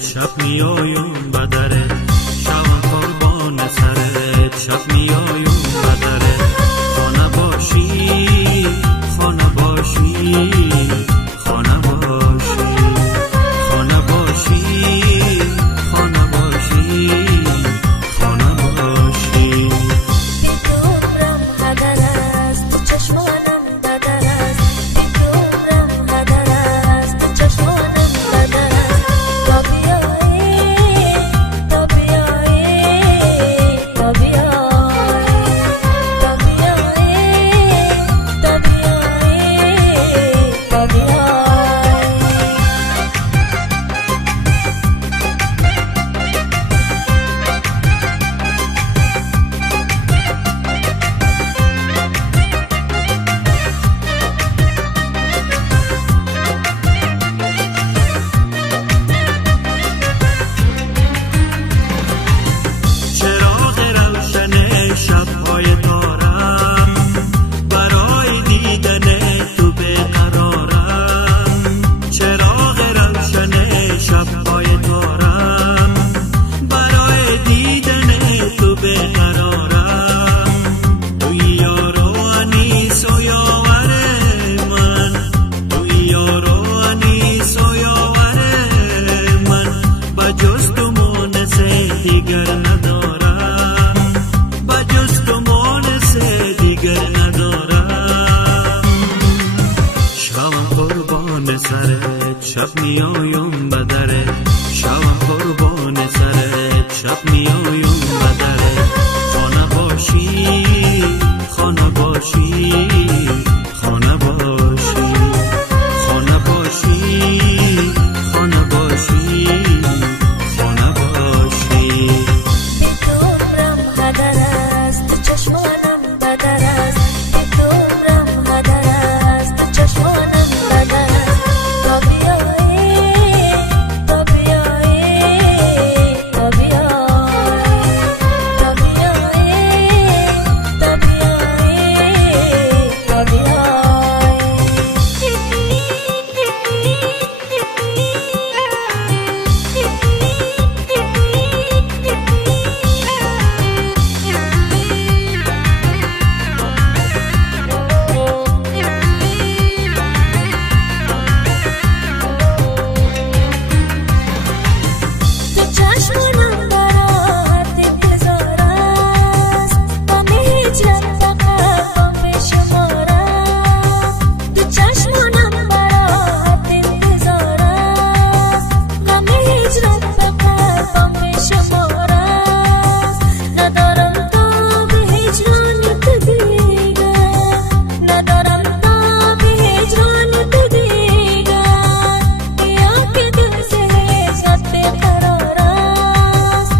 شب میایم بدره شب قربان سرت شب میایم بدره خانه باشی خانه باشی خانه باشی خانه باشی خانه باشی خانه باشی عمرم هدر است چشمانم بدر است عمرم هدر است چشمانم بدر است تا بیایی تا بیایی تا بیایی تا بیایی تا بیایی تا بیایی چراغ روشن شب‌های تارم برای دیدن تو بیقرارم چراغ روشن شب‌های تارم برای دیدن تو بیقرارم توی یار و انیس و یاور من توی یار و انیس و یاور من بجز تو مونس دیگر ندارم بجز تو مونس دیگر ندارم شب قربان سرت شب میایم بدره شب قربان سرت شب میایم بدره خانه باشی خانه باشی خانه باشی خانه باشی خانه باشی خانه باشی عمرم هدر است چشمانم بدر است عمرم هدر است چشمانم بدر است تا بیایی تا بیایی تا بیایی تا بیایی تا بیایی تا بیایی تو چشمانم برات انتظار است غم هجرت فقط بیشمار است تو چشمانم برات انتظار است غم هجرت فقط بیشمار است ندارم تا به هجران تو دیگر ندارم تا به هجران تو دیگر یا که دل سے هجرت بیقرار است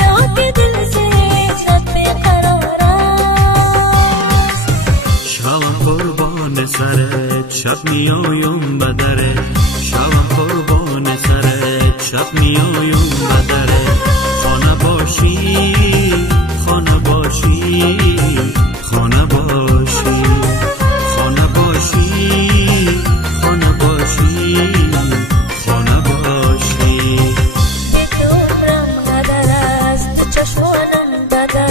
یا که دل سے هجرت بیقرار است شب قربان سرت شب میایم بدره شب قربان سرت شب میایم بدره خانه باشی خانه باشی خانه باشی خانه باشی خانه باشی خانه باشی عمرم هدر است چشمانم بدر